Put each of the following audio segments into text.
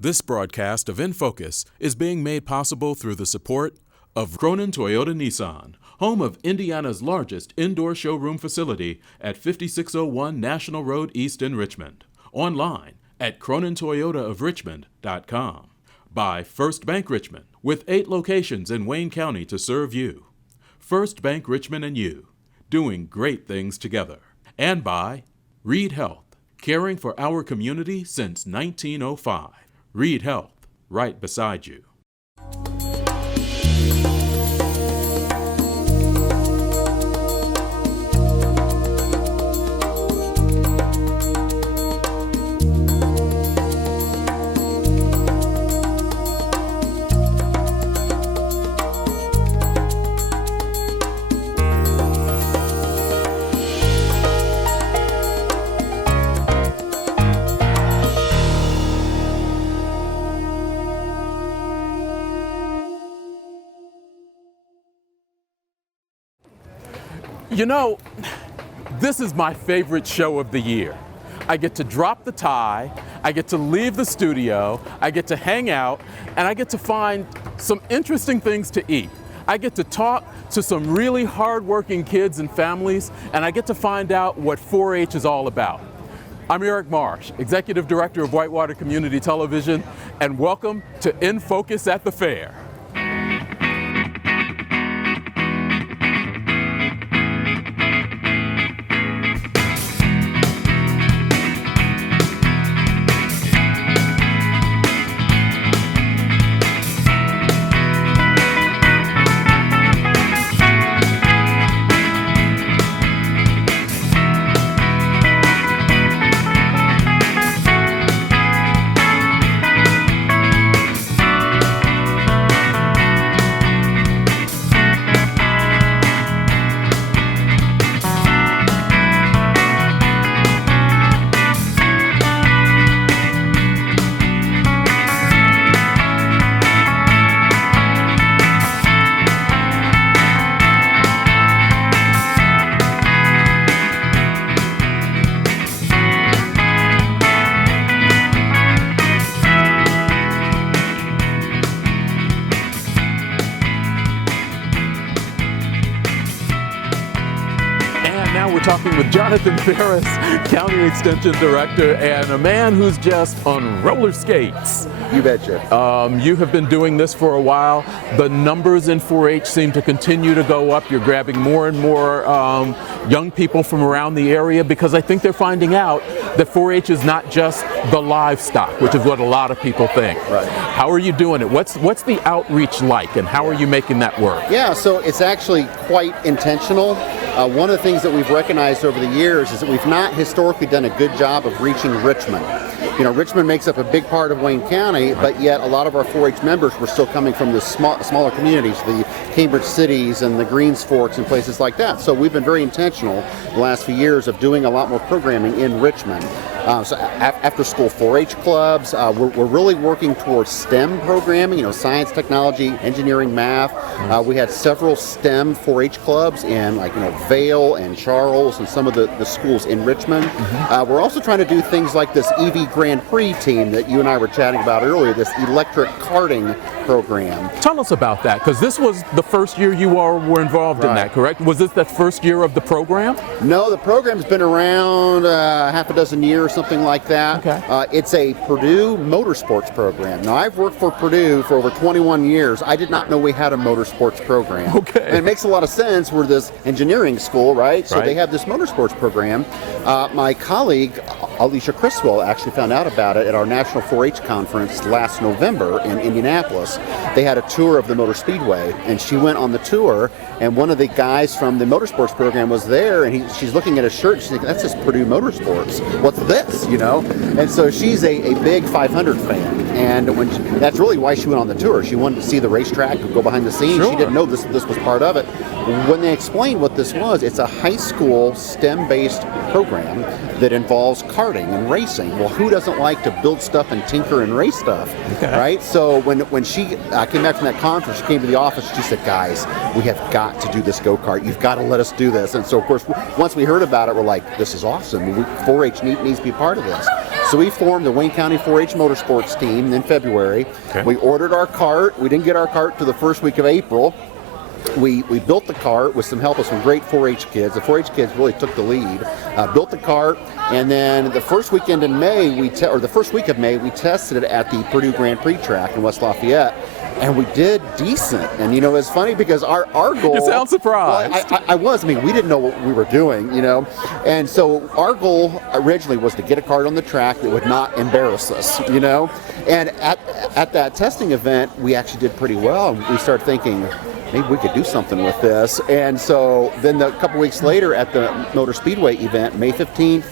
This broadcast of In Focus is being made possible through the support of Cronin Toyota Nissan, home of Indiana's largest indoor showroom facility at 5601 National Road East in Richmond. Online at CroninToyotaofRichmond.com. By First Bank Richmond, with 8 locations in Wayne County to serve you. First Bank Richmond and you, doing great things together. And by Reed Health, caring for our community since 1905. Reed Health, right beside you. You know, this is my favorite show of the year. I get to drop the tie, I get to leave the studio, I get to hang out, and I get to find some interesting things to eat. I get to talk to some really hardworking kids and families, and I get to find out what 4-H is all about. I'm Eric Marsh, Executive Director of Whitewater Community Television, and welcome to In Focus at the Fair. Talking with Jonathan Ferris, County Extension Director, and a man who's just on roller skates. You betcha. You have been doing this for a while. The numbers in 4-H seem to continue to go up. You're grabbing more and more young people from around the area because I think they're finding out that 4-H is not just the livestock, which is what a lot of people think. Right. How are you doing it? What's the outreach like, and how are you making that work? Yeah, so it's actually quite intentional. One of the things that we've recognized over the years is that we've not historically done a good job of reaching Richmond. You know, Richmond makes up a big part of Wayne County, but yet a lot of our 4-H members were still coming from the smaller communities, the Cambridge cities and the Greens Forks and places like that. So we've been very intentional the last few years of doing a lot more programming in Richmond. So after school 4-H clubs, we're really working towards STEM programming, you know, science, technology, engineering, math. We had several STEM 4-H clubs in, like, you know, Vale and Charles and some of the schools in Richmond. We're also trying to do things like this EV Grand Prix team that you and I were chatting about earlier, this electric karting program. Tell us about that, because this was the first year you all were involved in that, correct? Was this the first year of the program? No, the program's been around half a dozen years, something like that. Okay. It's a Purdue motorsports program. Now, I've worked for Purdue for over 21 years. I did not know we had a motorsports program. Okay. And it makes a lot of sense. We're this engineering school, right? So they have this motorsports program. My colleague, Alicia Criswell, actually found out about it at our National 4-H conference last November in Indianapolis. They had a tour of the Motor Speedway, and she went on the tour, and one of the guys from the motorsports program was there, and she's looking at a shirt, and she's like, that's just Purdue Motorsports. What's this, you know? And so she's a big 500 fan, and that's really why she went on the tour. She wanted to see the racetrack, go behind the scenes. Sure. She didn't know this was part of it. When they explained what this was, it's a high school STEM-based program that involves karting and racing. Well, who doesn't like to build stuff and tinker and race stuff, right? So when she came back from that conference, she came to the office, she said, guys, we have got to do this go-kart. You've got to let us do this. And so, of course, once we heard about it, we're like, this is awesome. 4-H needs to be part of this. So we formed the Wayne County 4-H Motorsports team in February. Okay. We ordered our cart. We didn't get our cart till the first week of April. We built the cart with some help of some great 4-H kids. The 4-H kids really took the lead. Built the cart, and then the first weekend in May, the first week of May, we tested it at the Purdue Grand Prix track in West Lafayette, and we did decent. And it's funny because our goal. You sound surprised. Well, I mean, we didn't know what we were doing, and so our goal originally was to get a cart on the track that would not embarrass us, And at that testing event, we actually did pretty well. And we started thinking, maybe we could do something with this. And so then a couple weeks later at the Motor Speedway event, May 15th,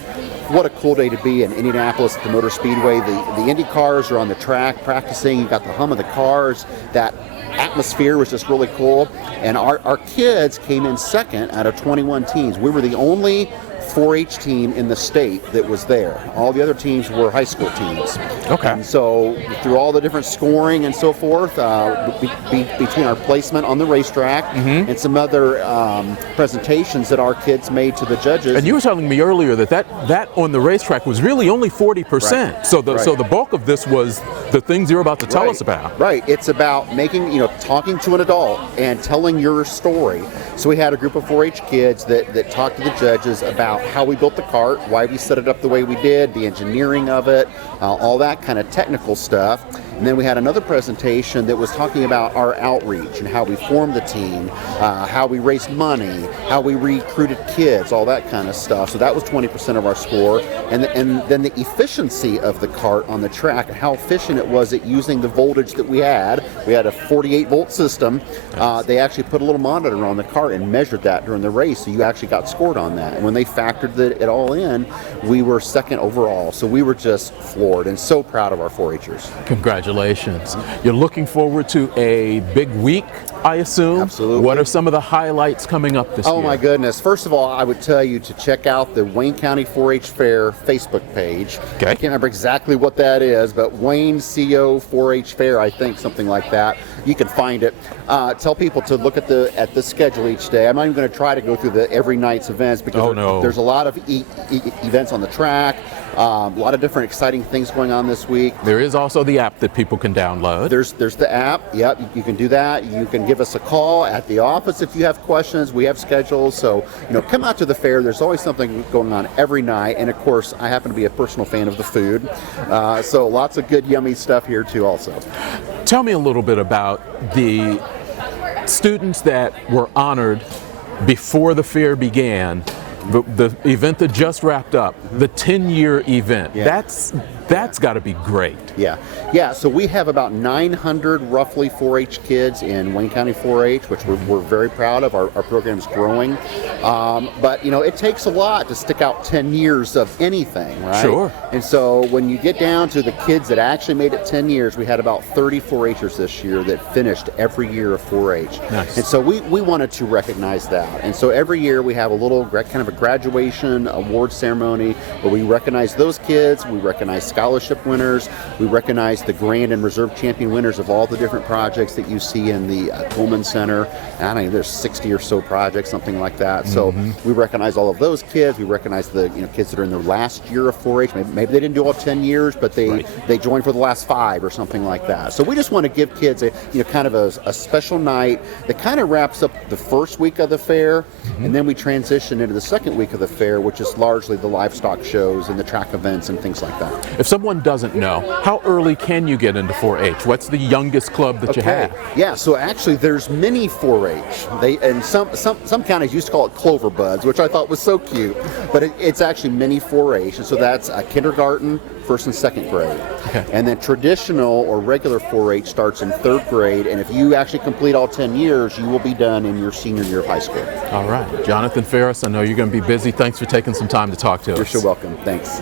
what a cool day to be in Indianapolis at the Motor Speedway. The Indy cars are on the track practicing. You got the hum of the cars. That atmosphere was just really cool. And our kids came in second out of 21 teams. We were the only 4-H team in the state that was there. All the other teams were high school teams. Okay. And so through all the different scoring and so forth, between our placement on the racetrack and some other presentations that our kids made to the judges. And you were telling me earlier that on the racetrack was really only 40%. Right. So the bulk of this was the things you're about to tell us about. Right. It's about talking to an adult and telling your story. So we had a group of 4-H kids that talked to the judges about how we built the cart, why we set it up the way we did, the engineering of it, all that kind of technical stuff. And then we had another presentation that was talking about our outreach and how we formed the team, how we raised money, how we recruited kids, all that kind of stuff. So that was 20% of our score. And then the efficiency of the cart on the track and how efficient it was at using the voltage that we had. We had a 48-volt system. They actually put a little monitor on the cart and measured that during the race, so you actually got scored on that. And when they factored it all in, we were second overall. So we were just floored and so proud of our 4-Hers. Congratulations. You're looking forward to a big week, I assume? Absolutely. What are some of the highlights coming up this year? Oh my goodness. First of all, I would tell you to check out the Wayne County 4-H Fair Facebook page. Okay. I can't remember exactly what that is, but Wayne CO 4-H Fair, I think, something like that. You can find it. Tell people to look at the schedule each day. I'm not even going to try to go through the every night's events because there's a lot of events on the track. A lot of different exciting things going on this week. There is also the app that people can download. There's the app. Yep, you can do that. You can give us a call at the office if you have questions. We have schedules. So, come out to the fair. There's always something going on every night. And of course, I happen to be a personal fan of the food. So lots of good, yummy stuff here too also. Tell me a little bit about the students that were honored before the fair began. The event that just wrapped up, the 10-year event, that's got to be great. Yeah. So we have about 900 roughly 4-H kids in Wayne County 4-H, which we're very proud of. Our program's growing. But, it takes a lot to stick out 10 years of anything, right? Sure. And so when you get down to the kids that actually made it 10 years, we had about 30 4-Hers this year that finished every year of 4-H. Nice. And so we wanted to recognize that. And so every year we have a little kind of a graduation award ceremony where we recognize those kids, we recognize scholarship winners, we recognize the grand and reserve champion winners of all the different projects that you see in the Coleman Center. I don't know, there's 60 or so projects, something like that. So we recognize all of those kids. We recognize the kids that are in their last year of 4-H. Maybe they didn't do all 10 years, but they joined for the last 5 or something like that. So we just want to give kids a kind of a special night that kind of wraps up the first week of the fair, and then we transition into the second week of the fair, which is largely the livestock shows and the track events and things like that. If someone doesn't know, how early can you get into 4-H? What's the youngest club that you have? Yeah, so actually there's mini 4-H. And some counties used to call it Clover Buds, which I thought was so cute, but it's actually mini 4-H, and so that's a kindergarten, first and second grade. Okay. And then traditional or regular 4-H starts in third grade, and if you actually complete all 10 years, you will be done in your senior year of high school. All right. Jonathan Ferris, I know you're going to be busy. Thanks for taking some time to talk to us. You're so welcome. Thanks.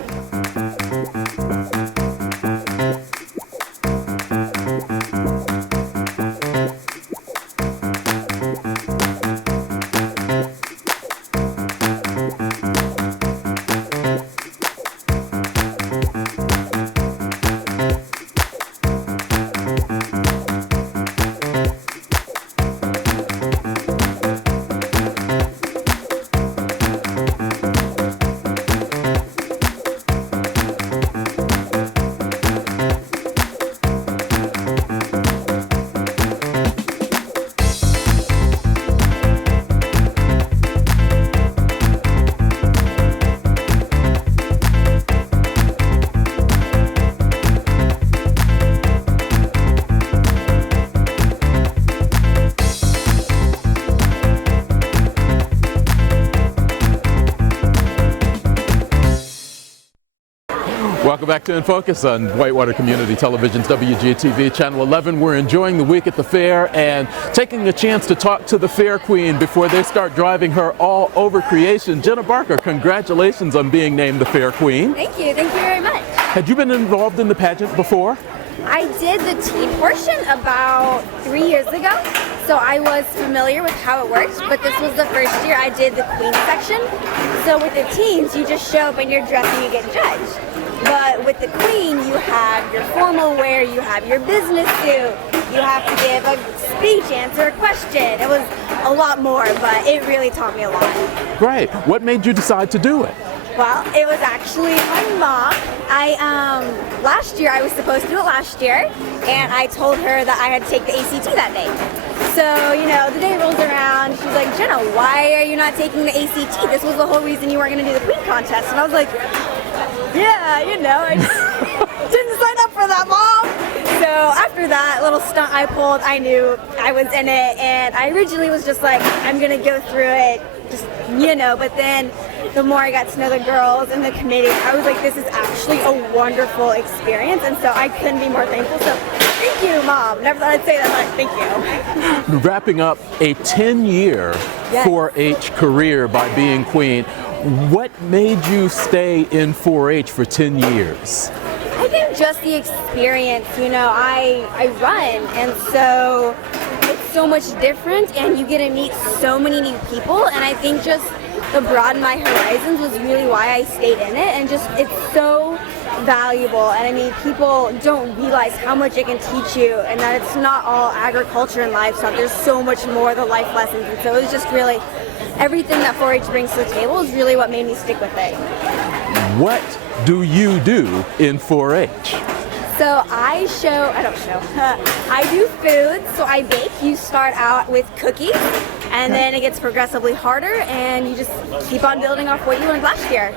Welcome back to In Focus on Whitewater Community Television's WCTV Channel 11. We're enjoying the week at the fair and taking a chance to talk to the fair queen before they start driving her all over creation. Jenna Barker, congratulations on being named the fair queen. Thank you very much. Had you been involved in the pageant before? I did the teen portion about 3 years ago, so I was familiar with how it works, but this was the first year I did the queen section. So with the teens, you just show up in your dress and you get judged. But with the queen, you have your formal wear, you have your business suit, you have to give a speech, answer a question. It was a lot more, but it really taught me a lot. Great. What made you decide to do it? Well, it was actually my mom. Last year, I was supposed to do it last year, and I told her that I had to take the ACT that day. So, you know, the day rolls around, she's like, Jenna, why are you not taking the ACT? This was the whole reason you weren't going to do the Queen contest. And I was like, yeah, you know, I just didn't sign up for that, Mom. So after that little stunt I pulled, I knew I was in it, and I originally was just like, I'm going to go through it, just, you know, but then the more I got to know the girls and the committee, I was like, this is actually a wonderful experience, and so I couldn't be more thankful. So thank you, Mom. Never thought I'd say that, but thank you. Wrapping up a 10-year 4-H career by being queen, what made you stay in 4-H for 10 years? I think just the experience, you know, I run, and so it's so much different, and you get to meet so many new people, and I think just to broaden my horizons was really why I stayed in it, and just it's so valuable. And I mean, people don't realize how much it can teach you, and that it's not all agriculture and livestock. There's so much more, the life lessons, and so it was just really everything that 4-H brings to the table is really what made me stick with it. What do you do in 4-H? So I do food, so I bake. You start out with cookies, and then it gets progressively harder, and you just keep on building off what you learned last year.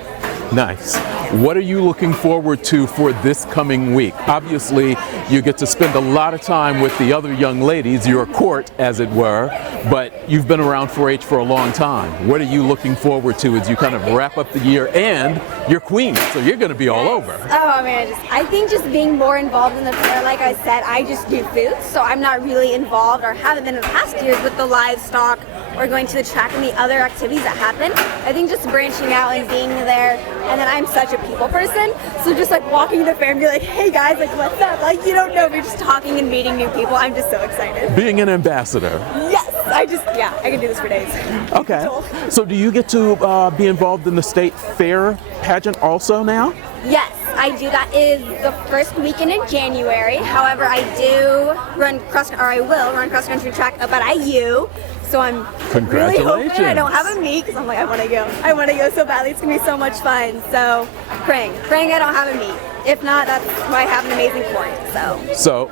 Nice. What are you looking forward to for this coming week? Obviously, you get to spend a lot of time with the other young ladies, your court, as it were, but you've been around 4-H for a long time. What are you looking forward to as you kind of wrap up the year, and you're queen, so you're going to be all over? Oh man, I think just being more involved in the fair, like I said, I just do food, so I'm not really involved, or haven't been in the past years, with the livestock or going to the track and the other activities that happen. I think just branching out and being there. And then I'm such a people person, so just like walking the fair and be like, hey guys, like what's up? Like you don't know, you're just talking and meeting new people. I'm just so excited. Being an ambassador. Yes, I can do this for days. Okay. So do you get to be involved in the state fair pageant also now? Yes, I do. That is the first weekend in January. However, I will run cross-country track up at IU. So I'm really hoping I don't have a meet, because I'm like, I want to go so badly. It's going to be so much fun. So praying I don't have a meet. If not, that's why I have an amazing court. So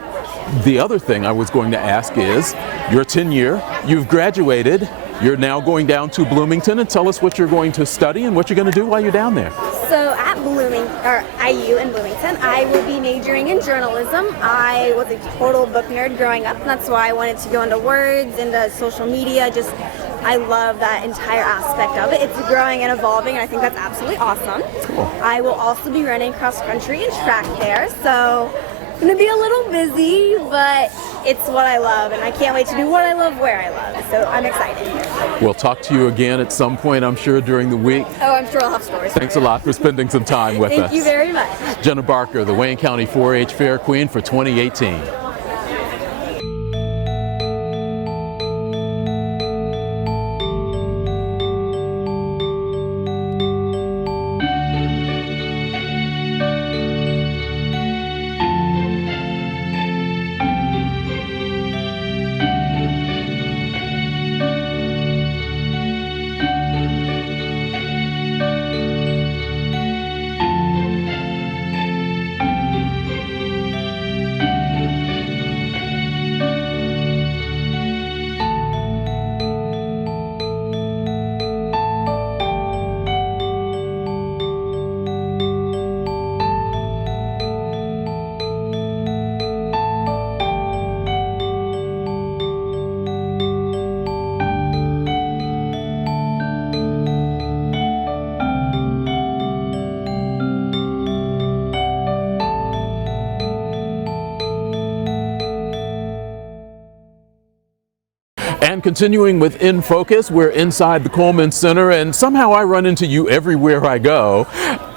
the other thing I was going to ask is, you're a 10-year, you've graduated, you're now going down to Bloomington, and tell us what you're going to study and what you're going to do while you're down there. So at IU in Bloomington, I will be majoring in journalism. I was a total book nerd growing up, and that's why I wanted to go into words, into social media. I love that entire aspect of it. It's growing and evolving, and I think that's absolutely awesome. Cool. I will also be running cross country and track there, so I'm going to be a little busy, but it's what I love, and I can't wait to do what I love where I love, so I'm excited. We'll talk to you again at some point, I'm sure, during the week. Oh, I'm sure I'll have stories. Thanks a lot for spending some time with us. Thank you very much. Jenna Barker, the Wayne County 4-H Fair Queen for 2018. And continuing with In Focus, we're inside the Coleman Center, and somehow I run into you everywhere I go.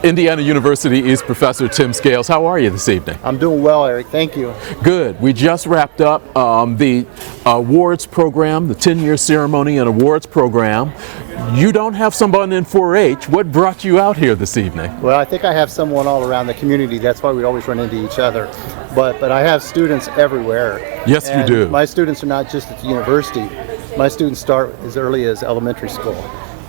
Indiana University East Professor Tim Scales, how are you this evening? I'm doing well, Eric. Thank you. Good. We just wrapped up the awards program, the 10-year ceremony and awards program. You don't have someone in 4-H. What brought you out here this evening? Well, I think I have someone all around the community. That's why we always run into each other. But I have students everywhere. Yes, you do. My students are not just at the university. My students start as early as elementary school.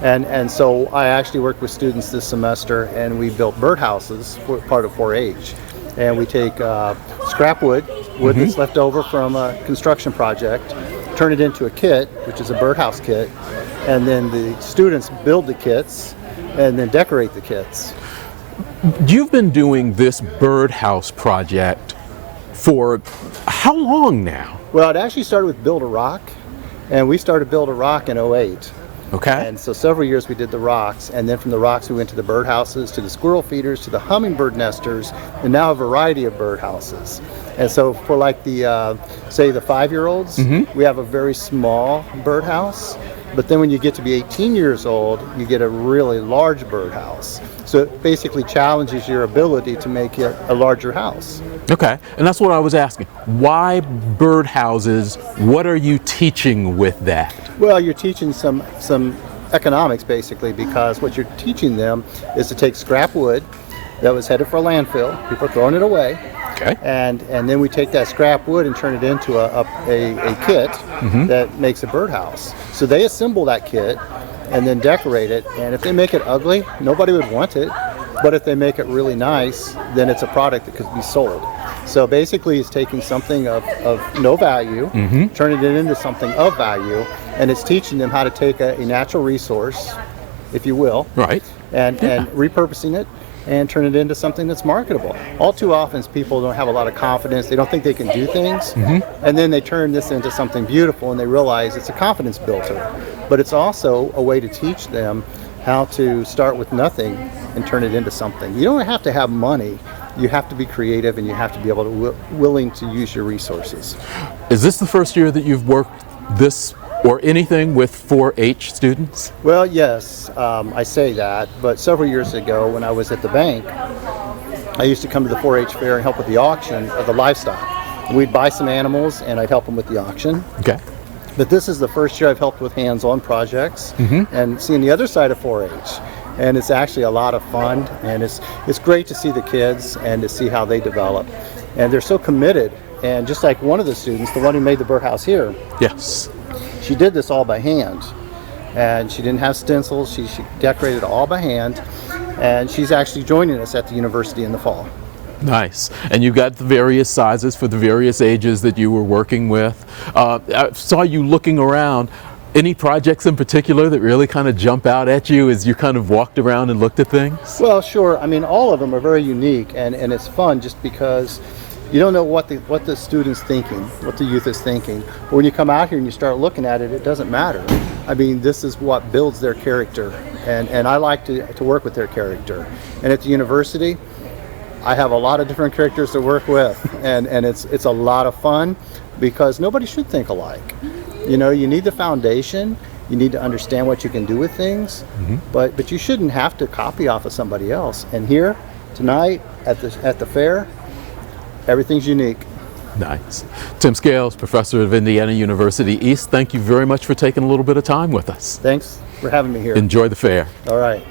And so I actually worked with students this semester, and we built birdhouses for part of 4-H. And we take scrap wood that's left over from a construction project, turn it into a kit, which is a birdhouse kit, and then the students build the kits and then decorate the kits. You've been doing this birdhouse project for how long now? Well, it actually started with Build a Rock, and we started Build a Rock in 2008. Okay. And so several years we did the rocks, and then from the rocks we went to the birdhouses, to the squirrel feeders, to the hummingbird nesters, and now a variety of birdhouses. And so for like the, say the 5-year-olds, we have a very small birdhouse, but then when you get to be 18 years old, you get a really large birdhouse. So it basically challenges your ability to make it a larger house. Okay, and that's what I was asking. Why birdhouses? What are you teaching with that? Well, you're teaching some economics basically, because what you're teaching them is to take scrap wood that was headed for a landfill. People are throwing it away. Okay. And then we take that scrap wood and turn it into a kit that makes a birdhouse. So they assemble that kit and then decorate it. And if they make it ugly, nobody would want it. But if they make it really nice, then it's a product that could be sold. So basically it's taking something of no value, turning it into something of value, and it's teaching them how to take a natural resource, if you will, Right. and repurposing it and turn it into something that's marketable. All too often people don't have a lot of confidence, they don't think they can do things, and then they turn this into something beautiful and they realize it's a confidence builder. But it's also a way to teach them how to start with nothing and turn it into something. You don't have to have money, you have to be creative, and you have to be able to willing to use your resources. Is this the first year that you've worked this or anything with 4-H students? Well, yes, I say that, but several years ago when I was at the bank, I used to come to the 4-H fair and help with the auction of the livestock. We'd buy some animals and I'd help them with the auction. Okay. But this is the first year I've helped with hands-on projects and seeing the other side of 4-H. And it's actually a lot of fun, and it's great to see the kids and to see how they develop. And they're so committed, and just like one of the students, the one who made the birdhouse here, Yes. she did this all by hand. And she didn't have stencils, she decorated all by hand, and she's actually joining us at the university in the fall. Nice. And you got the various sizes for the various ages that you were working with. I saw you looking around. Any projects in particular that really kind of jump out at you as you kind of walked around and looked at things? Well, sure. I mean, all of them are very unique, and it's fun just because you don't know what the student's thinking, what the youth is thinking. But when you come out here and you start looking at it, it doesn't matter. I mean, this is what builds their character, and I like to work with their character. And at the university, I have a lot of different characters to work with, and it's a lot of fun because nobody should think alike. You know, you need the foundation, you need to understand what you can do with things, but you shouldn't have to copy off of somebody else. And here, tonight, at the fair, everything's unique. Nice. Tim Scales, professor of Indiana University East, thank you very much for taking a little bit of time with us. Thanks for having me here. Enjoy the fair. All right.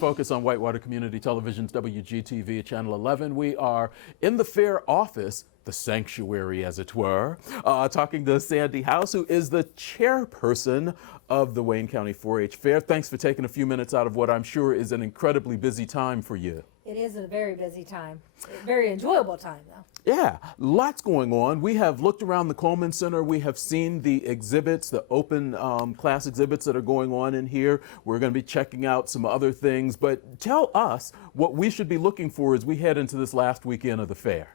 Focus on Whitewater Community Television's WGTV at Channel 11. We are in the fair office, the sanctuary as it were, talking to Sandy House, who is the chairperson of the Wayne County 4-H Fair. Thanks for taking a few minutes out of what I'm sure is an incredibly busy time for you. It is a very busy time, a very enjoyable time though. Yeah, lots going on. We have looked around the Coleman Center. We have seen the exhibits, the open class exhibits that are going on in here. We're going to be checking out some other things, but tell us what we should be looking for as we head into this last weekend of the fair.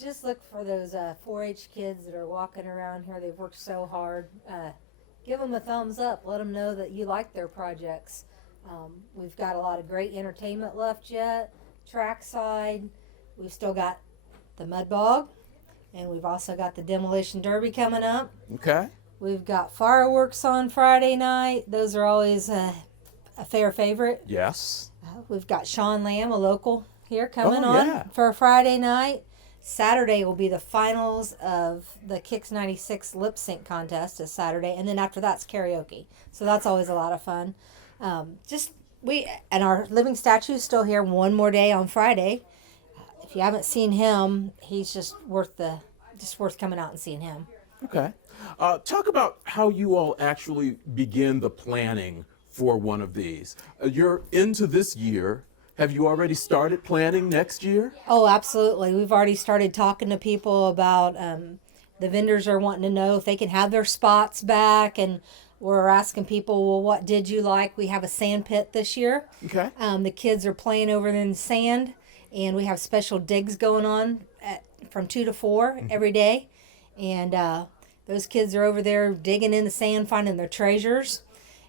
Just look for those 4-H kids that are walking around here. They've worked so hard. Give them a thumbs up. Let them know that you like their projects. We've got a lot of great entertainment left yet. Trackside. We've still got the Mud Bog, and we've also got the Demolition Derby coming up. Okay. We've got fireworks on Friday night. Those are always a fair favorite. Yes. We've got Sean Lamb, a local here, coming on yeah. for Friday night. Saturday will be the finals of the Kicks 96 lip sync contest is Saturday, and then after that's karaoke. So that's always a lot of fun. And our living statue is still here one more day on Friday. If you haven't seen him, he's just worth coming out and seeing him. Okay. Talk about how you all actually begin the planning for one of these. You're into this year. Have you already started planning next year? Oh, absolutely. We've already started talking to people about the vendors are wanting to know if they can have their spots back, and we're asking people, well, what did you like? We have a sand pit this year. Okay. The kids are playing over in the sand, and we have special digs going on from 2 to 4 every day. And those kids are over there digging in the sand, finding their treasures.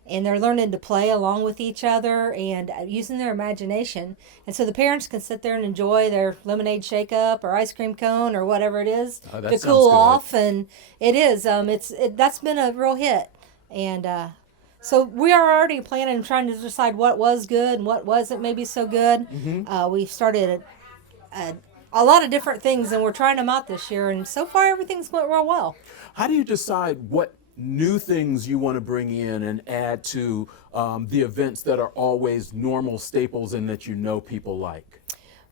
And they're learning to play along with each other and using their imagination. And so the parents can sit there and enjoy their lemonade shake-up or ice cream cone or whatever it is to cool off. And it is. That's been a real hit. And so we are already planning and trying to decide what was good and what wasn't maybe so good. We've started a lot of different things, and we're trying them out this year. And so far, everything's went real well. How do you decide what new things you want to bring in and add to the events that are always normal staples and that you know people like?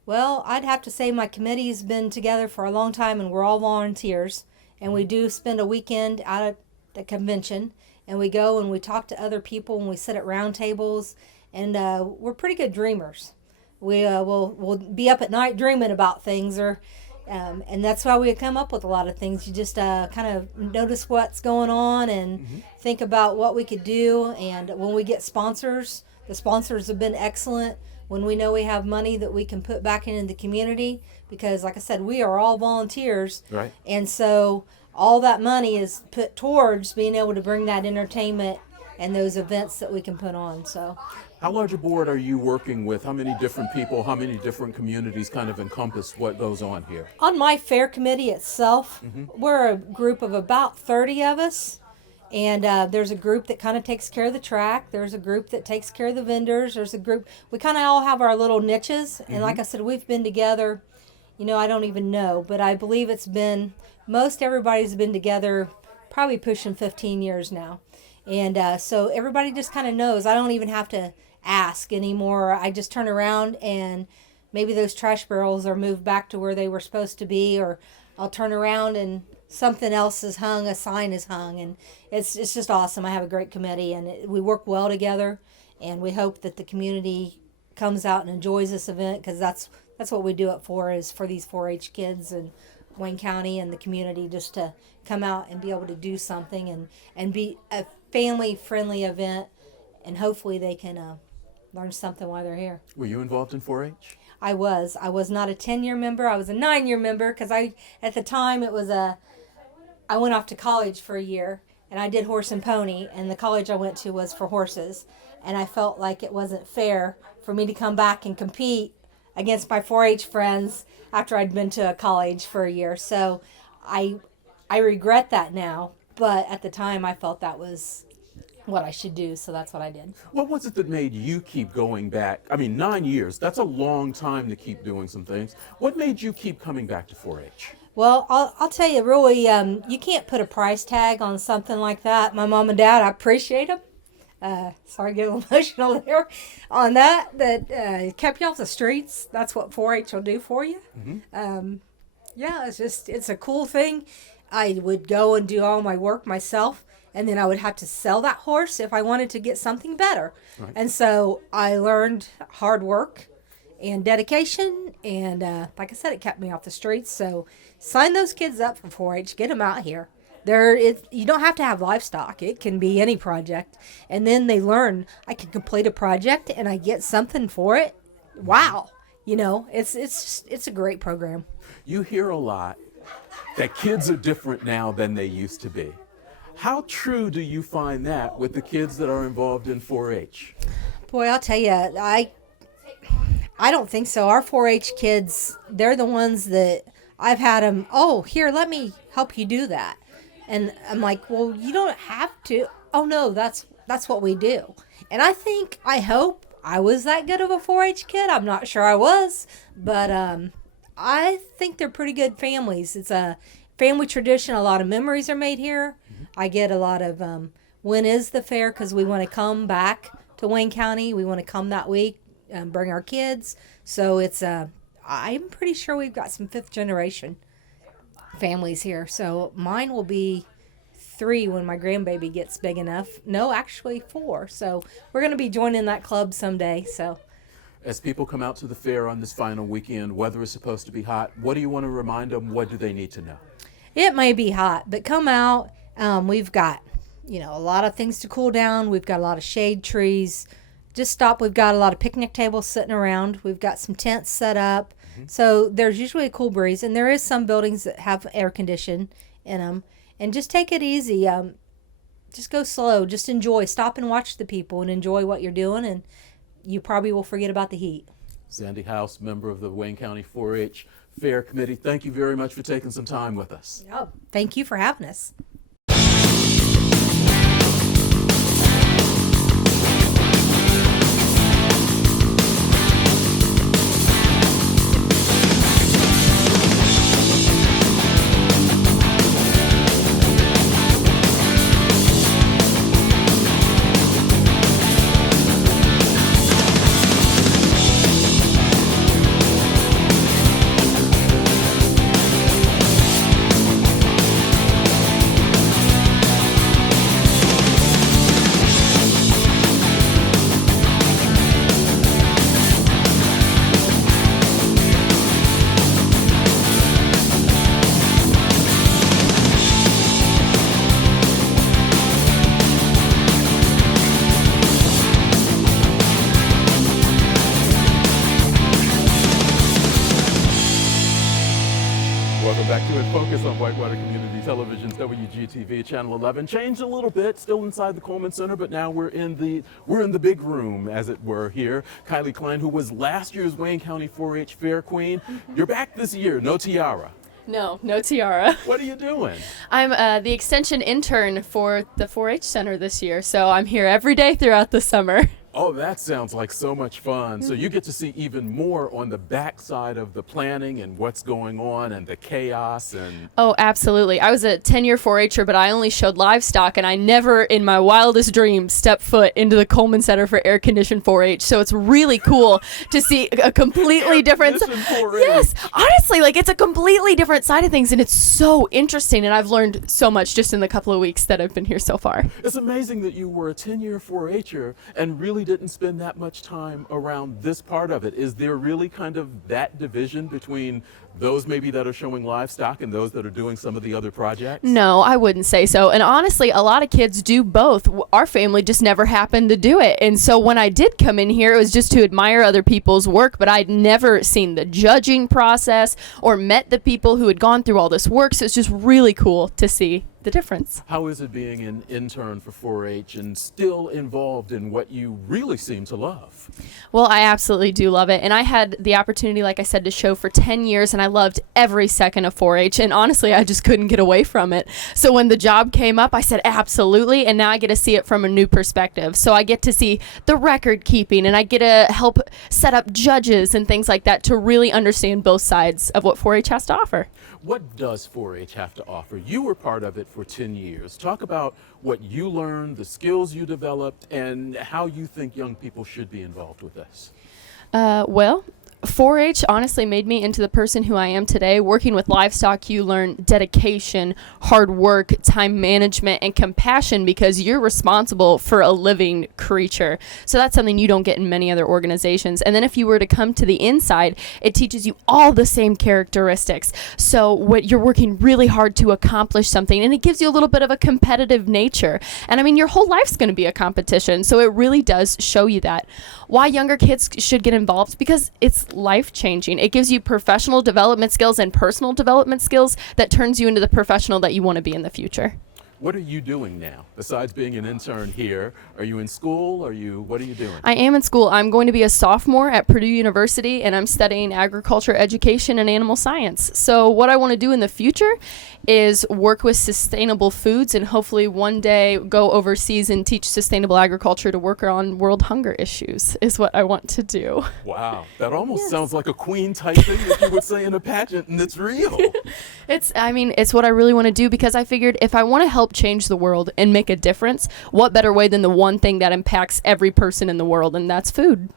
Well, I'd have to say my committee's been together for a long time, and we're all volunteers. And we do spend a weekend out at the convention, and we go and we talk to other people, and we sit at round tables, and we're pretty good dreamers. We'll be up at night dreaming about things, and that's why we come up with a lot of things. You just kind of notice what's going on and think about what we could do. And when we get sponsors, the sponsors have been excellent. When we know we have money that we can put back into the community, because like I said, we are all volunteers. Right. And so all that money is put towards being able to bring that entertainment and those events that we can put on. So how large a board are you working with? How many different people, how many different communities kind of encompass what goes on here? On my fair committee itself, we're a group of about 30 of us. And there's a group that kind of takes care of the track. There's a group that takes care of the vendors. There's a group, we kind of all have our little niches. And like I said, we've been together, I don't even know, but I believe most everybody's been together probably pushing 15 years now. And so everybody just kind of knows. I don't even have to ask anymore. I just turn around and maybe those trash barrels are moved back to where they were supposed to be, or I'll turn around and something else is hung, a sign is hung, and it's just awesome. I have a great committee, and we work well together, and we hope that the community comes out and enjoys this event, because that's what we do it for, is for these 4-H kids and Wayne County and the community, just to come out and be able to do something and be a family-friendly event, and hopefully they can learn something while they're here. Were you involved in 4-H? I was not a 10-year member. I was a 9-year member, because at the time I went off to college for a year, and I did horse and pony, and the college I went to was for horses, and I felt like it wasn't fair for me to come back and compete against my 4-H friends after I'd been to a college for a year. So I regret that now, but at the time I felt that was what I should do, so that's what I did. What was it that made you keep going back? I mean, 9 years, that's a long time to keep doing some things. What made you keep coming back to 4-H? Well, I'll tell you, really, you can't put a price tag on something like that. My mom and dad, I appreciate them. Sorry, get a little emotional there on that kept you off the streets. That's what 4-H will do for you. Yeah, it's a cool thing. I would go and do all my work myself, and then I would have to sell that horse if I wanted to get something better. Right. And so I learned hard work and dedication, and like I said, it kept me off the streets. So sign those kids up for 4-H, get them out here. You don't have to have livestock. It can be any project. And then they learn, I can complete a project and I get something for it. Wow. It's a great program. You hear a lot that kids are different now than they used to be. How true do you find that with the kids that are involved in 4-H? Boy, I'll tell you, I don't think so. Our 4-H kids, they're the ones that I've had them, oh, here, let me help you do that. And I'm like, well, you don't have to. Oh, no, that's what we do. And I hope I was that good of a 4-H kid. I'm not sure I was. But I think they're pretty good families. It's a family tradition. A lot of memories are made here. I get a lot of, when is the fair? Because we want to come back to Wayne County. We want to come that week and bring our kids. So I'm pretty sure we've got some 5th generation families here. So mine will be 3 when my grandbaby gets big enough. No, actually 4. So we're going to be joining that club someday. So as people come out to the fair on this final weekend, weather is supposed to be hot. What do you want to remind them? What do they need to know? It may be hot, but come out. We've got, a lot of things to cool down. We've got a lot of shade trees. Just stop. We've got a lot of picnic tables sitting around. We've got some tents set up. So there's usually a cool breeze, and there is some buildings that have air condition in them. And just take it easy. Just go slow. Just enjoy. Stop and watch the people and enjoy what you're doing, and you probably will forget about the heat. Sandy House, member of the Wayne County 4-H Fair Committee, thank you very much for taking some time with us. Oh, thank you for having us. Welcome back to In Focus on Whitewater Community Television's WGTV Channel 11. Changed a little bit, still inside the Coleman Center, but now we're in the big room, as it were, here. Kylie Klein, who was last year's Wayne County 4-H Fair Queen. You're back this year, no tiara. No tiara. What are you doing? I'm the extension intern for the 4-H Center this year, so I'm here every day throughout the summer. Oh, that sounds like so much fun. So you get to see even more on the backside of the planning and what's going on and the chaos and... Oh, absolutely. I was a 10-year 4-H'er, but I only showed livestock, and I never in my wildest dreams stepped foot into the Coleman Center for air-conditioned 4-H. So it's really cool to see a completely different... Yes, honestly, it's a completely different side of things, and it's so interesting, and I've learned so much just in the couple of weeks that I've been here so far. It's amazing that you were a 10-year 4-H'er and really didn't spend that much time around this part of it. Is there really kind of that division between those maybe that are showing livestock and those that are doing some of the other projects? No, I wouldn't say so. And honestly, a lot of kids do both. Our family just never happened to do it. And so when I did come in here, it was just to admire other people's work, but I'd never seen the judging process or met the people who had gone through all this work. So it's just really cool to see the difference. How is it being an intern for 4-H and still involved in what you really seem to love? Well, I absolutely do love it. And I had the opportunity, like I said, to show for 10 years, and I loved every second of 4-H. And honestly, I just couldn't get away from it. So when the job came up, I said, absolutely. And now I get to see it from a new perspective. So I get to see the record keeping, and I get to help set up judges and things like that to really understand both sides of what 4-H has to offer. What does 4-H have to offer? You were part of it for 10 years. Talk about what you learned, the skills you developed, and how you think young people should be involved with this. Well, 4-H honestly made me into the person who I am today. Working with livestock, you learn dedication, hard work, time management, and compassion because you're responsible for a living creature. So that's something you don't get in many other organizations. And then if you were to come to the inside, it teaches you all the same characteristics. So what you're working really hard to accomplish something, and it gives you a little bit of a competitive nature. And I mean, your whole life's going to be a competition. So it really does show you that. Why younger kids should get involved? Because it's life-changing. It gives you professional development skills and personal development skills that turns you into the professional that you want to be in the future. What are you doing now? Besides being an intern here, are you in school? What are you doing? I am in school. I'm going to be a sophomore at Purdue University, and I'm studying agriculture education and animal science. So what I want to do in the future is work with sustainable foods and hopefully one day go overseas and teach sustainable agriculture to work on world hunger issues is what I want to do. Wow, that almost sounds like a queen type thing that you would say in a pageant, and it's real. It's what I really want to do because I figured if I want to help change the world and make a difference, what better way than the one thing that impacts every person in the world, and that's food.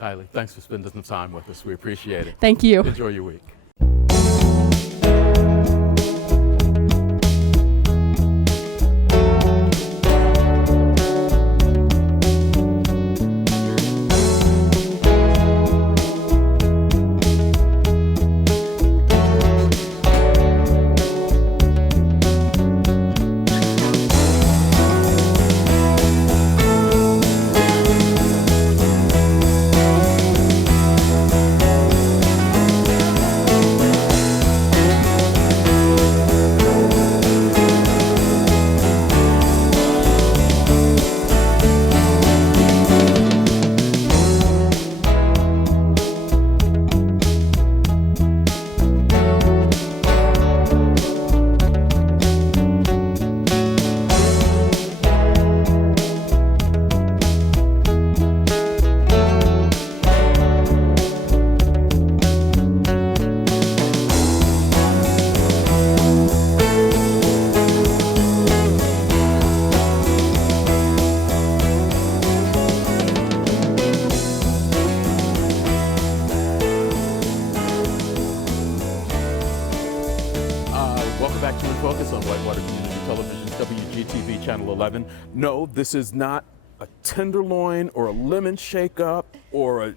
Kylie, thanks for spending some time with us. We appreciate it. Thank you. Enjoy your week. Back to In Focus on Whitewater Community Television's WGTV Channel 11. No, this is not a tenderloin or a lemon shake-up or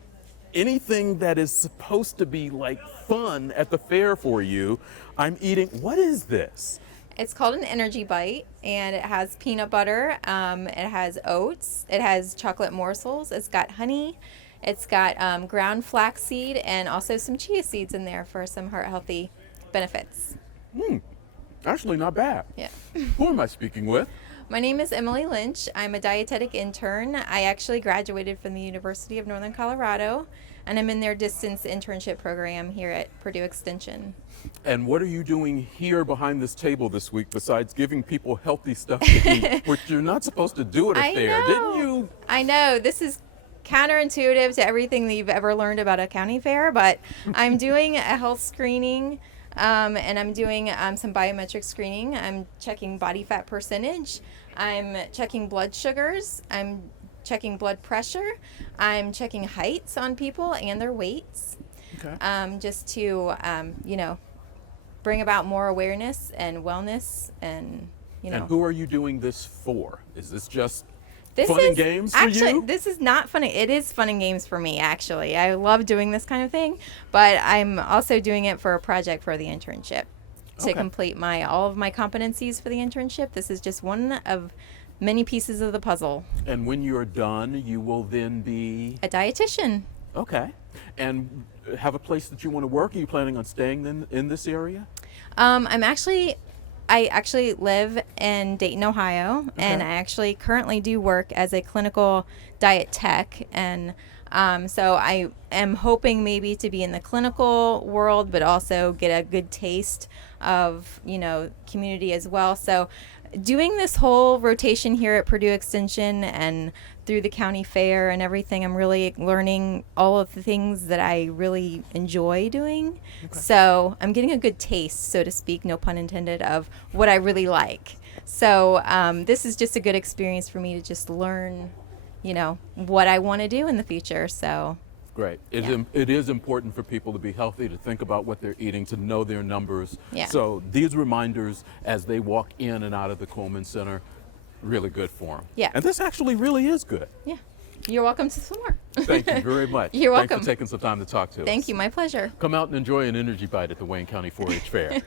anything that is supposed to be like fun at the fair for you. I'm eating, what is this? It's called an energy bite, and it has peanut butter, it has oats, it has chocolate morsels, it's got honey, it's got ground flaxseed, and also some chia seeds in there for some heart-healthy benefits. Actually not bad. Yeah. Who am I speaking with? My name is Emily Lynch. I'm a dietetic intern. I actually graduated from the University of Northern Colorado, and I'm in their distance internship program here at Purdue Extension. And what are you doing here behind this table this week besides giving people healthy stuff to eat, which you're not supposed to do at a fair, didn't you? I know. This is counterintuitive to everything that you've ever learned about a county fair, but I'm doing a health screening. And I'm doing some biometric screening. I'm checking body fat percentage. I'm checking blood sugars. I'm checking blood pressure. I'm checking heights on people and their weights. Okay. Just to, bring about more awareness and wellness and, And who are you doing this for? Is this just This fun is and games for actually, you? This is not funny. It is fun and games for me, actually. I love doing this kind of thing, but I'm also doing it for a project for the internship to complete all of my competencies for the internship. This is just one of many pieces of the puzzle. And when you're done, you will then be a dietitian. Okay. And have a place that you want to work? Are you planning on staying in this area? I actually live in Dayton, Ohio, and I actually currently do work as a clinical diet tech, and So I am hoping maybe to be in the clinical world, but also get a good taste of, community as well. So doing this whole rotation here at Purdue Extension and through the county fair and everything, I'm really learning all of the things that I really enjoy doing. Okay. So I'm getting a good taste, so to speak, no pun intended, of what I really like. So this is just a good experience for me to just learn, what I want to do in the future. So. Great. It is important for people to be healthy, to think about what they're eating, to know their numbers. Yeah. So these reminders as they walk in and out of the Coleman Center, really good for them. Yeah. And this actually really is good. Yeah. You're welcome to some more. Thank you very much. You're welcome. Thanks for taking some time to talk to us. Thank you. My pleasure. Come out and enjoy an energy bite at the Wayne County 4-H Fair.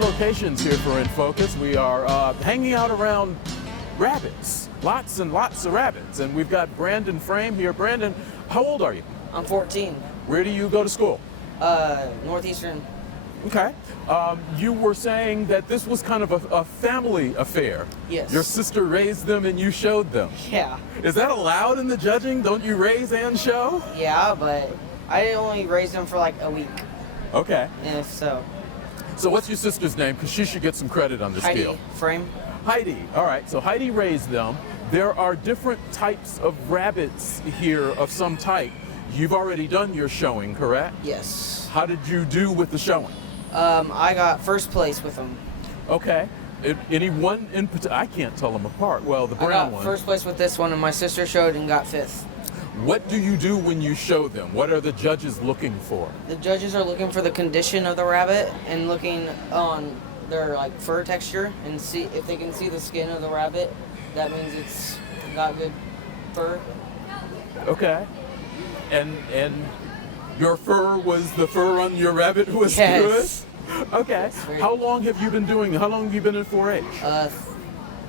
Locations here for In Focus. We are hanging out around rabbits, lots and lots of rabbits, and we've got Brandon Frame here. Brandon, how old are you? I'm 14. Where do you go to school? Northeastern. Okay. You were saying that this was kind of a family affair. Yes. Your sister raised them and you showed them. Yeah. Is that allowed in the judging? Don't you raise and show? Yeah, but I only raised them for like a week. Okay. And if so. So what's your sister's name? Because she should get some credit on this deal. Heidi Frame. Heidi. All right. So Heidi raised them. There are different types of rabbits here of some type. You've already done your showing, correct? Yes. How did you do with the showing? I got first place with them. Okay. Any one in particular? I can't tell them apart. Well, the brown I got one. first place with this one, and my sister showed and got 5th. What do you do when you show them? What are the judges looking for? The judges are looking for the condition of the rabbit and looking on their like fur texture and see if they can see the skin of the rabbit. That means it's got good fur. Okay. And your fur was the fur on your rabbit was yes. good? Okay. How long have you been doing? How long have you been in 4-H?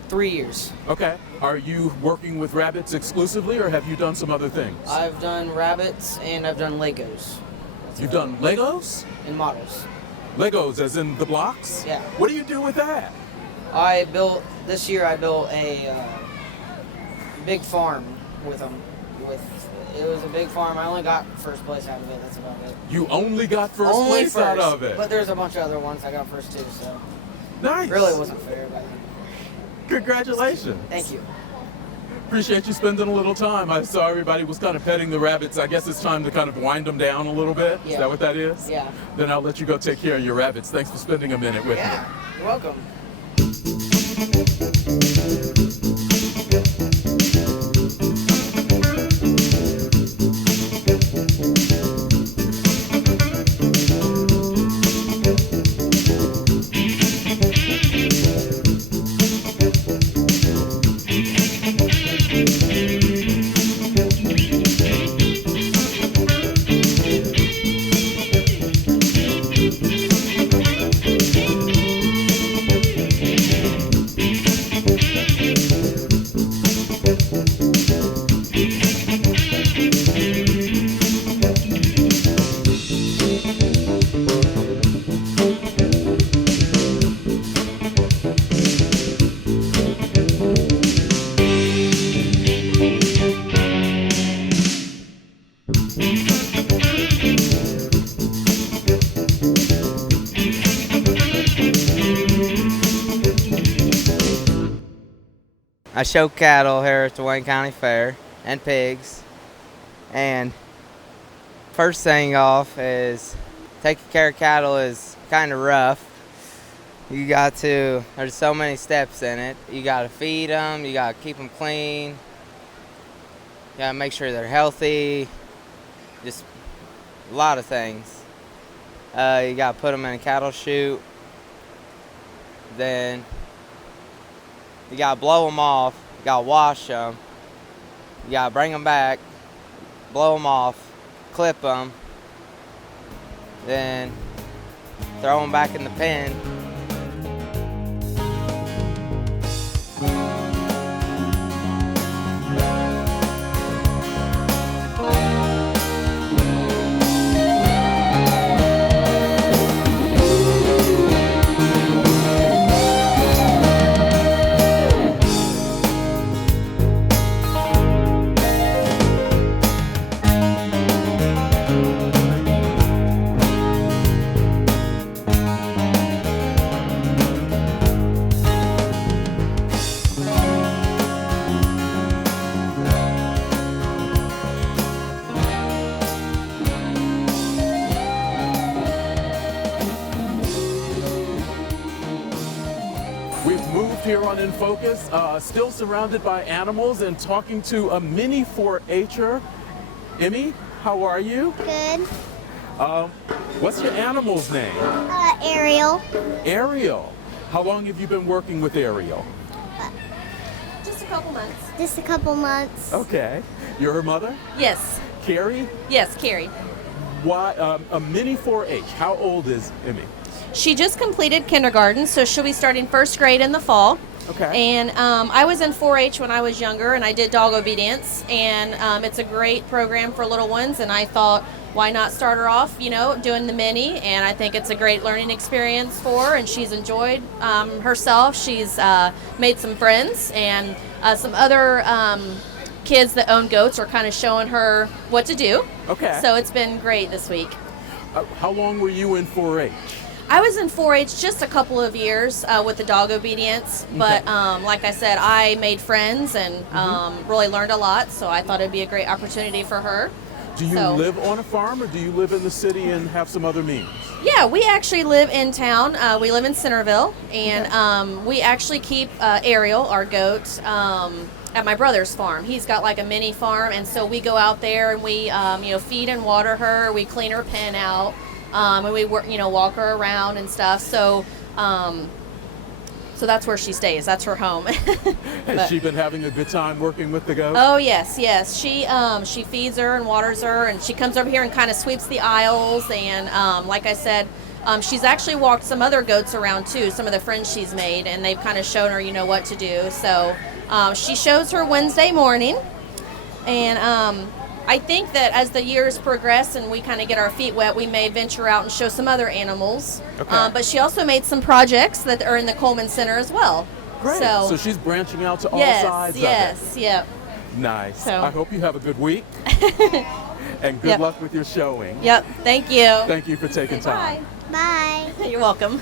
3 years. Okay. Are you working with rabbits exclusively, or have you done some other things? I've done rabbits and I've done Legos. You've done Legos? And models. Legos as in the blocks? Yeah. What do you do with that? This year I built a big farm with them. It was a big farm. I only got first place out of it. That's about it. You only got first place out of it? But there's a bunch of other ones I got first too, so. Nice. Really wasn't fair, but. Congratulations. Thank you. Appreciate you spending a little time. I saw everybody was kind of petting the rabbits. I guess it's time to kind of wind them down a little bit. Yeah. Is that what that is? Yeah. Then I'll let you go take care of your rabbits. Thanks for spending a minute with me. Yeah, you're welcome. I show cattle here at the Wayne County Fair and pigs. And first thing off is taking care of cattle is kind of rough. There's so many steps in it. You got to feed them, you got to keep them clean, you got to make sure they're healthy, just a lot of things. You got to put them in a cattle chute, then you got to blow them off, you got to wash them, you got to bring them back, blow them off, clip them, then throw them back in the pen. We've moved here on In Focus, still surrounded by animals and talking to a mini 4-H'er. Emmy, how are you? Good. What's your animal's name? Ariel. Ariel. How long have you been working with Ariel? Just a couple months. Just a couple months. Okay. You're her mother? Yes. Carrie? Yes, Carrie. Why a mini 4-H? How old is Emmy? She just completed kindergarten, so she'll be starting first grade in the fall. Okay. And I was in 4-H when I was younger, and I did dog obedience, and it's a great program for little ones, and I thought, why not start her off, doing the mini, and I think it's a great learning experience for her, and she's enjoyed herself. She's made some friends, and some other kids that own goats are kind of showing her what to do. Okay. So it's been great this week. How long were you in 4-H? I was in 4-H just a couple of years with the dog obedience, but like I said, I made friends and really learned a lot, so I thought it'd be a great opportunity for her. Do you live on a farm or do you live in the city and have some other means? Yeah, we actually live in town. We live in Centerville, and we actually keep Ariel, our goat, at my brother's farm. He's got like a mini farm, and so we go out there and we feed and water her, we clean her pen out. And we work, walk her around and stuff. So, so that's where she stays. That's her home. Has she been having a good time working with the goat? Oh yes. She feeds her and waters her, and she comes over here and kind of sweeps the aisles. And like I said, she's actually walked some other goats around too. Some of the friends she's made, and they've kind of shown her, what to do. So she shows her Wednesday morning, and I think that as the years progress and we kind of get our feet wet, we may venture out and show some other animals. Okay. But she also made some projects that are in the Coleman Center as well. Great. So she's branching out to all sides of it. Yes, yep. Nice. So. I hope you have a good week. And good luck with your showing. Yep. Thank you. Thank you for taking time. Bye. You're welcome.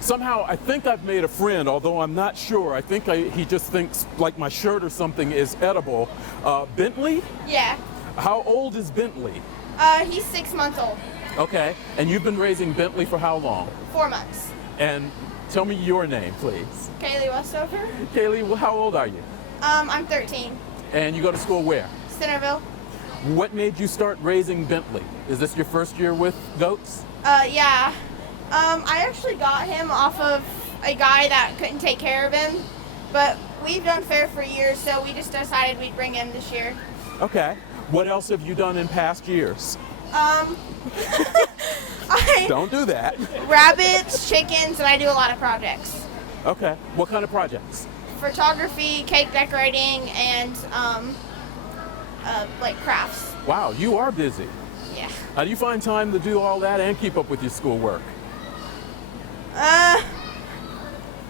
Somehow, I think I've made a friend, although I'm not sure. I think he just thinks like my shirt or something is edible. Bentley? Yeah. How old is Bentley? He's 6 months old. Okay, and you've been raising Bentley for how long? 4 months. And tell me your name, please. Kaylee Westover. Kaylee, how old are you? I'm 13. And you go to school where? Centerville. What made you start raising Bentley? Is this your first year with goats? Yeah. I actually got him off of a guy that couldn't take care of him, but we've done fair for years, so we just decided we'd bring him this year. Okay. What else have you done in past years? Don't do that. Rabbits, chickens, and I do a lot of projects. Okay. What kind of projects? Photography, cake decorating, and like crafts. Wow, you are busy. Yeah. How do you find time to do all that and keep up with your schoolwork?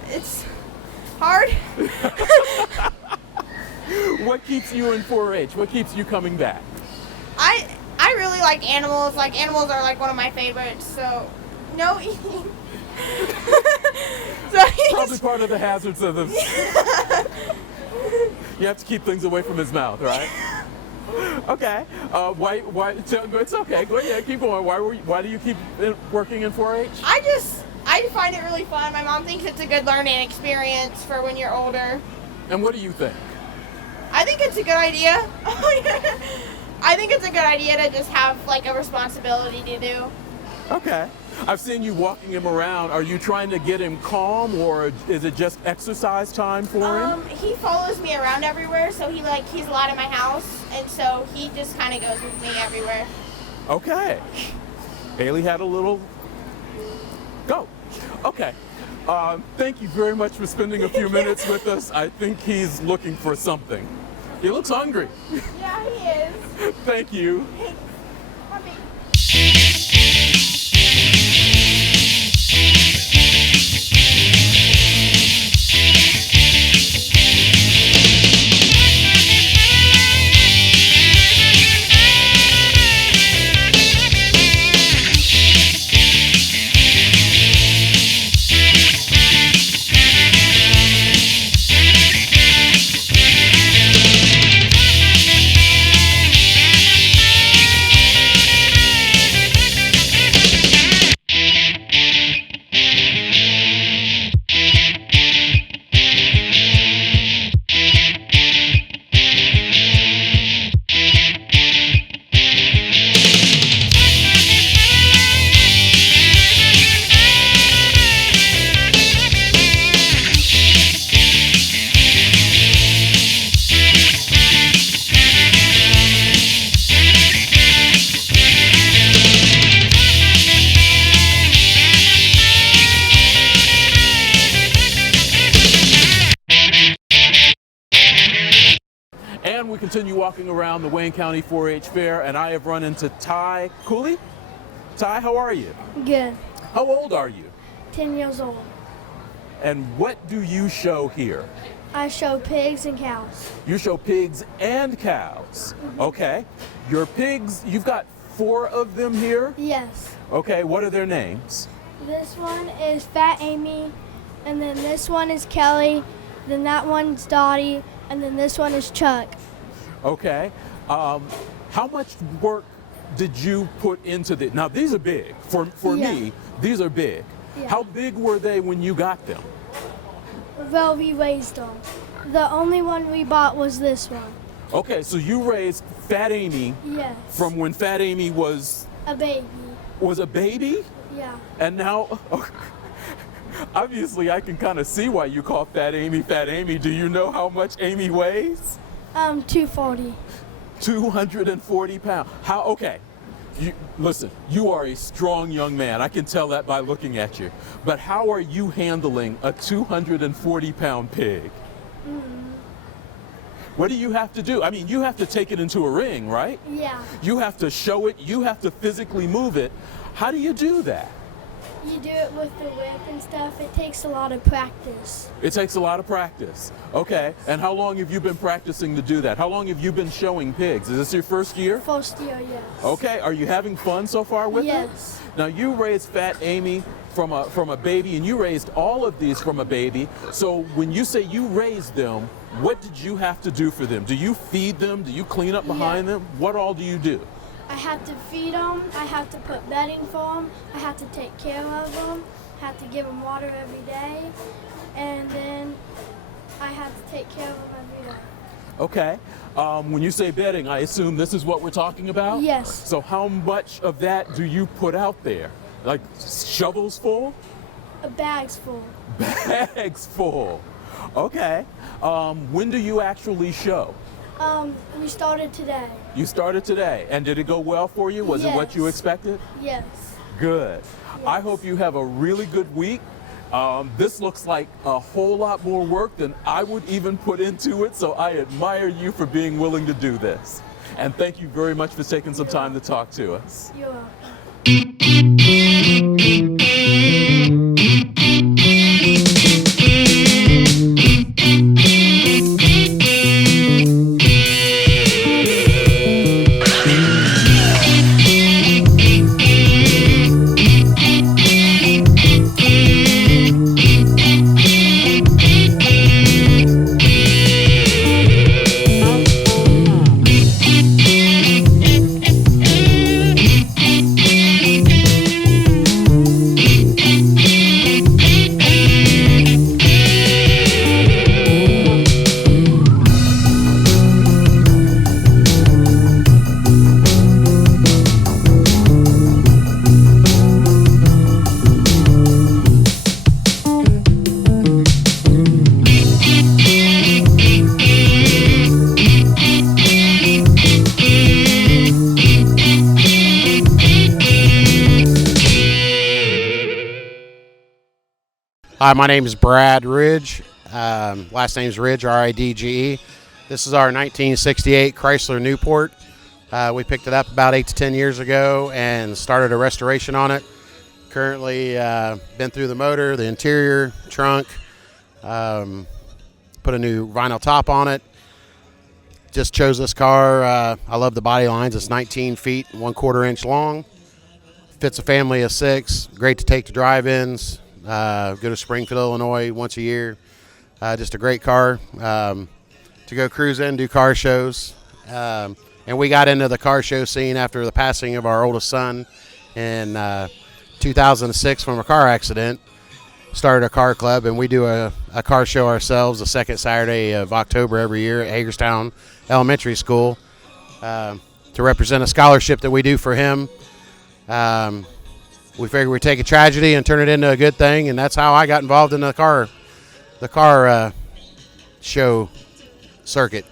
It's hard. What keeps you in 4-H? What keeps you coming back? I really like animals. Like animals are like one of my favorites. So no eating. Probably part of the hazards of the. You have to keep things away from his mouth, right? Okay. Why? It's okay. Go ahead. Keep going. Why do you keep working in 4-H? I find it really fun. My mom thinks it's a good learning experience for when you're older. And what do you think? I think it's a good idea. I think it's a good idea to just have like a responsibility to do. Okay. I've seen you walking him around. Are you trying to get him calm, or is it just exercise time for him? He follows me around everywhere, so he's a lot in my house, and so he just kind of goes with me everywhere. Okay. Haley had a little go. Okay. Thank you very much for spending a few minutes with us. I think he's looking for something. He looks hungry. Yeah, he is. Thank you. And we continue walking around the Wayne County 4-H Fair, and I have run into Ty Cooley. Ty, how are you? Good. How old are you? 10 years old. And what do you show here? I show pigs and cows. You show pigs and cows. Okay. Your pigs, you've got 4 of them here? Yes. Okay, what are their names? This one is Fat Amy, and then this one is Kelly, then that one's Dottie, and then this one is Chuck. Okay. How much work did you put into this? Now, these are big. For me, these are big. Yeah. How big were they when you got them? Well, we raised them. The only one we bought was this one. Okay, so you raised Fat Amy Yes. from when Fat Amy was A baby. a baby? Yeah. And now, obviously, I can kind of see why you call Fat Amy Fat Amy. Do you know how much Amy weighs? 240. 240 pounds. How? Okay. Listen, you are a strong young man. I can tell that by looking at you. But how are you handling a 240-pound pig? What do you have to do? I mean, you have to take it into a ring, right? Yeah. You have to show it. You have to physically move it. How do you do that? You do it with the whip and stuff. It takes a lot of practice. It takes a lot of practice. Okay. And how long have you been practicing to do that? How long have you been showing pigs? Is this your first year? First year, yes. Okay. Are you having fun so far with it? Yes. Now, you raised Fat Amy from a baby, and you raised all of these from a baby. So when you say you raised them, what did you have to do for them? Do you feed them? Do you clean up behind them? What all do you do? I have to feed them. I have to put bedding for them. I have to take care of them. I have to give them water every day. And then I have to take care of them every day. Okay. When you say bedding, I assume this is what we're talking about? Yes. So how much of that do you put out there? Like shovels full? A bag's full. Bags full. Okay. When do you actually show? We started today. You started today. And did it go well for you? Was it what you Yes. expected? Yes. Good. I Yes. hope you have a really good week. This looks like a whole lot more work than I would even put into it, so I admire you for being willing to do this. And thank you very much for taking some time to talk to us. You're welcome. Hi, my name is Brad Ridge. Last name is Ridge, R-I-D-G-E. This is our 1968 Chrysler Newport. We picked it up about 8 to 10 years ago and started a restoration on it. Currently been through the motor, the interior, trunk, put a new vinyl top on it. Just chose this car. I love the body lines. It's 19 feet, 1/4 inch long. Fits a family of 6. Great to take to drive-ins. Go to Springfield, Illinois once a year. Just a great car to go cruising, do car shows. And we got into the car show scene after the passing of our oldest son in 2006 from a car accident. Started a car club, and we do a car show ourselves the second Saturday of October every year at Hagerstown Elementary School to represent a scholarship that we do for him. We figured we'd take a tragedy and turn it into a good thing, and that's how I got involved in the car show circuit.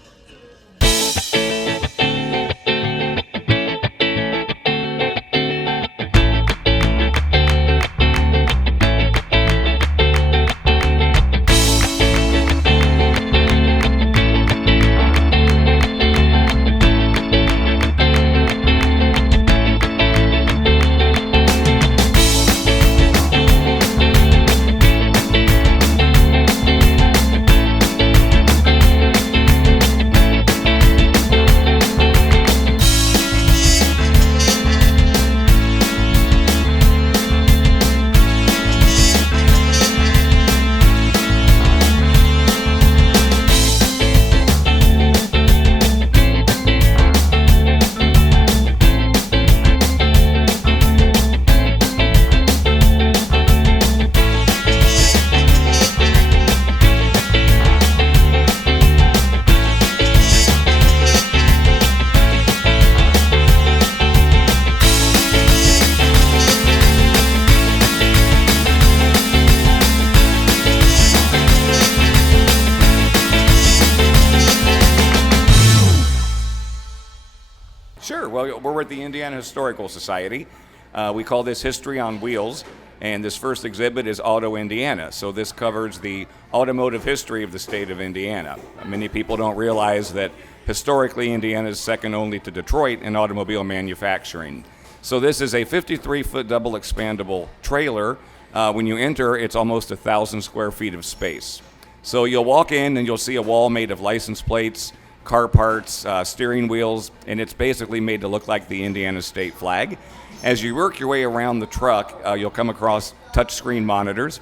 Sure. Well, we're at the Indiana Historical Society. We call this History on Wheels, and this first exhibit is Auto Indiana. So this covers the automotive history of the state of Indiana. Many people don't realize that historically Indiana is second only to Detroit in automobile manufacturing. So this is a 53-foot double expandable trailer. When you enter, it's almost 1,000 square feet of space. So you'll walk in and you'll see a wall made of license plates, car parts, steering wheels, and it's basically made to look like the Indiana state flag. As you work your way around the truck, you'll come across touchscreen monitors.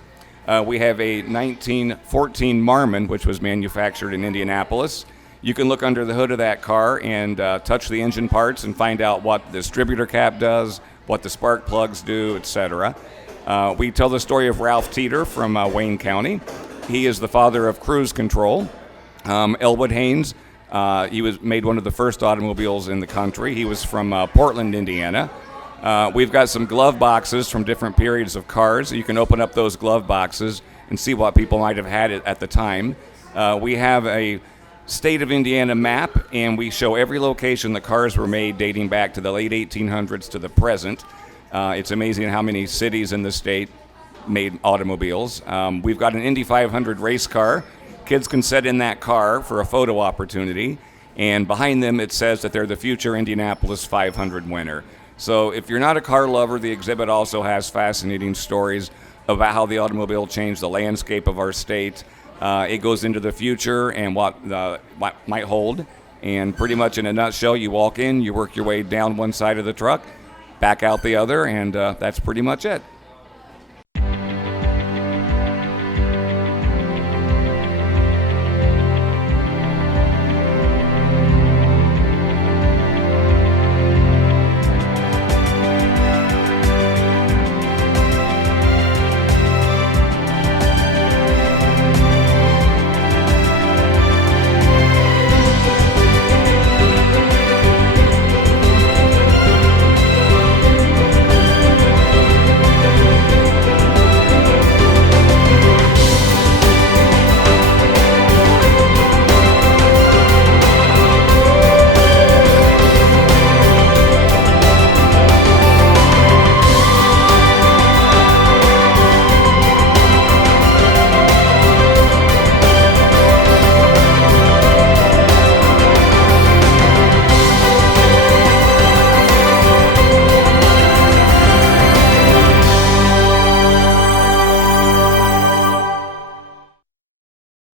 We have a 1914 Marmon, which was manufactured in Indianapolis. You can look under the hood of that car and touch the engine parts and find out what the distributor cap does, what the spark plugs do, etc. We tell the story of Ralph Teeter from Wayne County. He is the father of cruise control. Elwood Haynes, he made one of the first automobiles in the country. He was from Portland, Indiana. We've got some glove boxes from different periods of cars. You can open up those glove boxes and see what people might have had at the time. We have a state of Indiana map, and we show every location the cars were made dating back to the late 1800s to the present. It's amazing how many cities in the state made automobiles. We've got an Indy 500 race car. Kids can sit in that car for a photo opportunity, and behind them it says that they're the future Indianapolis 500 winner. So if you're not a car lover, the exhibit also has fascinating stories about how the automobile changed the landscape of our state. It goes into the future and what might hold. And pretty much in a nutshell, you walk in, you work your way down one side of the truck, back out the other, and that's pretty much it.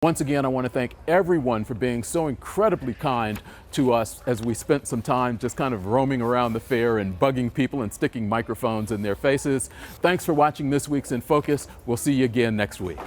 Once again, I want to thank everyone for being so incredibly kind to us as we spent some time just kind of roaming around the fair and bugging people and sticking microphones in their faces. Thanks for watching this week's In Focus. We'll see you again next week.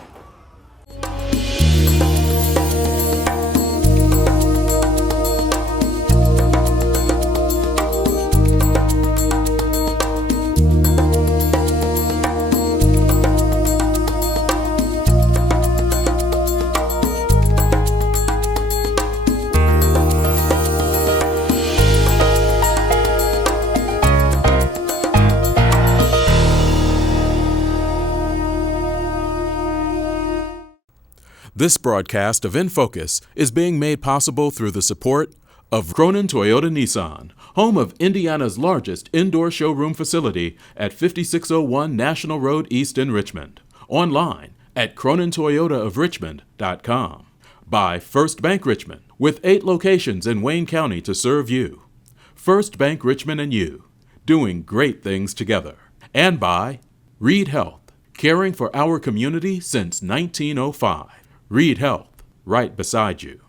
This broadcast of In Focus is being made possible through the support of Cronin Toyota Nissan, home of Indiana's largest indoor showroom facility at 5601 National Road East in Richmond. Online at CroninToyotaofRichmond.com. By First Bank Richmond, with 8 locations in Wayne County to serve you. First Bank Richmond and you, doing great things together. And by Reed Health, caring for our community since 1905. Reed Health, right beside you.